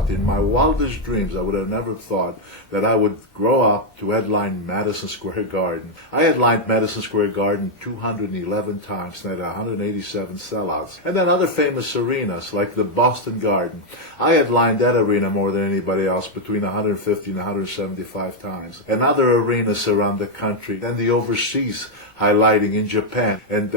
thought, in my wildest dreams, I would have never thought that I would grow up to headline Madison Square Garden. I headlined Madison Square Garden 211 times and had 187 sellouts. And then other famous arenas like the Boston Garden. I headlined that arena more than anybody else, between 150 and 175 times. And other arenas around the country, and the overseas, highlighting in Japan and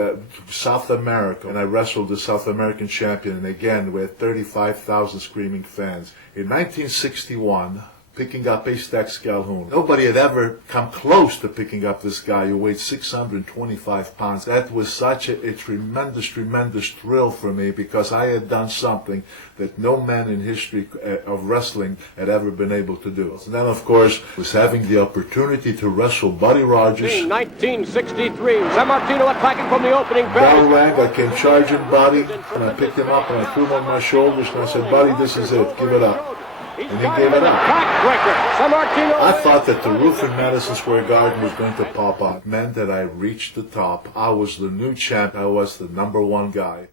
South America. And I wrestled the South American champion, and again we had 35,000 screaming fans. In 1961, picking up Ace-Tex Calhoun. Nobody had ever come close to picking up this guy who weighed 625 pounds. That was such a tremendous, tremendous thrill for me, because I had done something that no man in history of wrestling had ever been able to do. And then, of course, was having the opportunity to wrestle Buddy Rogers. 1963, Samartino attacking from the opening. Bell rang, I came charging Buddy, and I picked him up and I threw him on my shoulders and I said, "Buddy, this is it, give it up." And he gave it up. I thought that the roof in Madison Square Garden was going to pop up. It meant that I reached the top. I was the new champ. I was the #1 guy.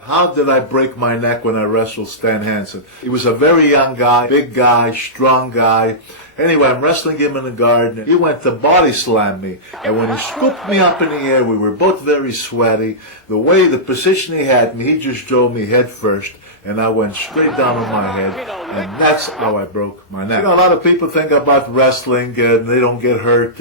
How did I break my neck when I wrestled Stan Hansen? He was a very young guy, big guy, strong guy. Anyway, I'm wrestling him in the garden. He went to body slam me. And when he scooped me up in the air, we were both very sweaty. The way, the position he had me, he just drove me head first. And I went straight down on my head. And that's how I broke my neck. You know, a lot of people think about wrestling and they don't get hurt.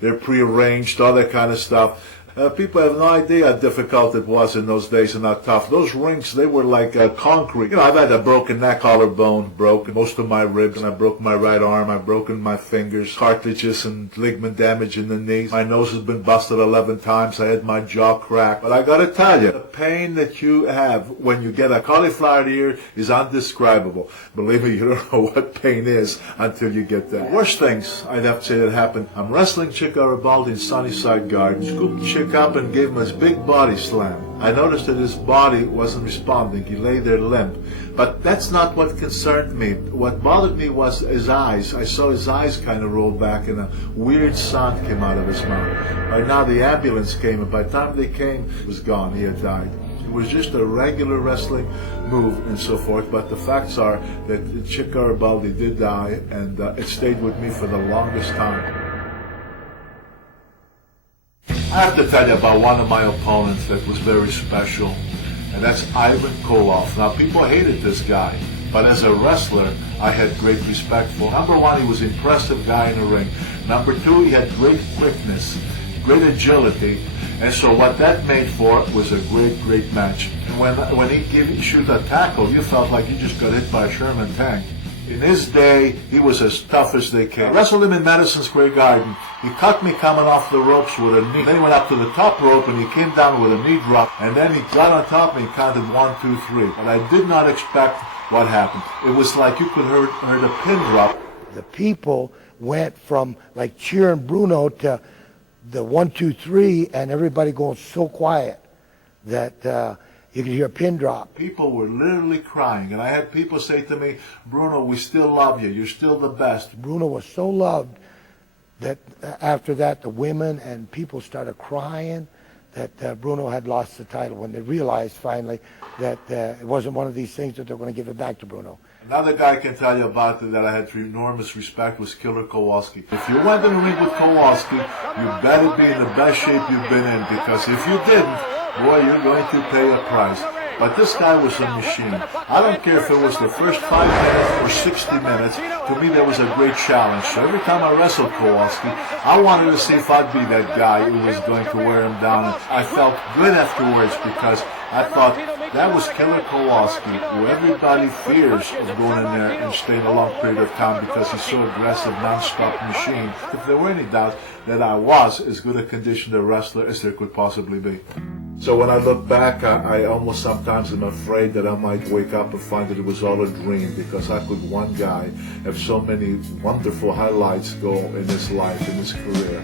They're prearranged, all that kind of stuff. People have no idea how difficult it was in those days and how tough. Those rings, they were like concrete. You know, I've had a broken neck, collarbone broken, most of my ribs, and I broke my right arm. I've broken my fingers, cartilages and ligament damage in the knees. My nose has been busted 11 times. I had my jaw cracked. But I gotta tell you, the pain that you have when you get a cauliflower ear is indescribable. Believe me, you don't know what pain is until you get that. Worst things, I'd have to say, that happened. I'm wrestling Chick Garibaldi in Sunnyside Garden. Scooped Chick up and gave him his big body slam. I noticed that his body wasn't responding. He lay there limp. But that's not what concerned me. What bothered me was his eyes. I saw his eyes kind of roll back and a weird sound came out of his mouth. By now the ambulance came, and by the time they came, he was gone. He had died. It was just a regular wrestling move and so forth, but the facts are that Chick Garibaldi did die, and it stayed with me for the longest time. I have to tell you about one of my opponents that was very special, and that's Ivan Koloff. Now, people hated this guy, but as a wrestler, I had great respect for him. #1, he was an impressive guy in the ring. #2, he had great quickness, great agility, and so what that made for was a great, great match. And when he'd shoot a tackle, you felt like you just got hit by a Sherman tank. In his day, he was as tough as they came. I wrestled him in Madison Square Garden. He caught me coming off the ropes with a knee. Then he went up to the top rope and he came down with a knee drop. And then he got on top and he counted 1, 2, 3. But I did not expect what happened. It was like you could hear a pin drop. The people went from like cheering Bruno to the 1, 2, 3, and everybody going so quiet that you could hear a pin drop. People were literally crying, and I had people say to me, "Bruno, we still love you. You're still the best." Bruno was so loved that after that, the women and people started crying that Bruno had lost the title, when they realized finally that it wasn't one of these things that they're going to give it back to Bruno. Another guy I can tell you about that I had enormous respect was Killer Kowalski. If you went in the ring with Kowalski, you better be in the best shape you've been in, because if you didn't, boy, you're going to pay a price. But this guy was a machine. I don't care if it was the first 5 minutes or 60 minutes. To me, that was a great challenge. So every time I wrestled Kowalski, I wanted to see if I'd be that guy who was going to wear him down. And I felt good afterwards, because I thought that was Killer Kowalski, who everybody fears of going in there and staying a long period of time because he's so aggressive, non-stop machine. If there were any doubt that I was as good a conditioned a wrestler as there could possibly be. So when I look back, I almost sometimes am afraid that I might wake up and find that it was all a dream, because how could one guy have so many wonderful highlights go in his life, in his career?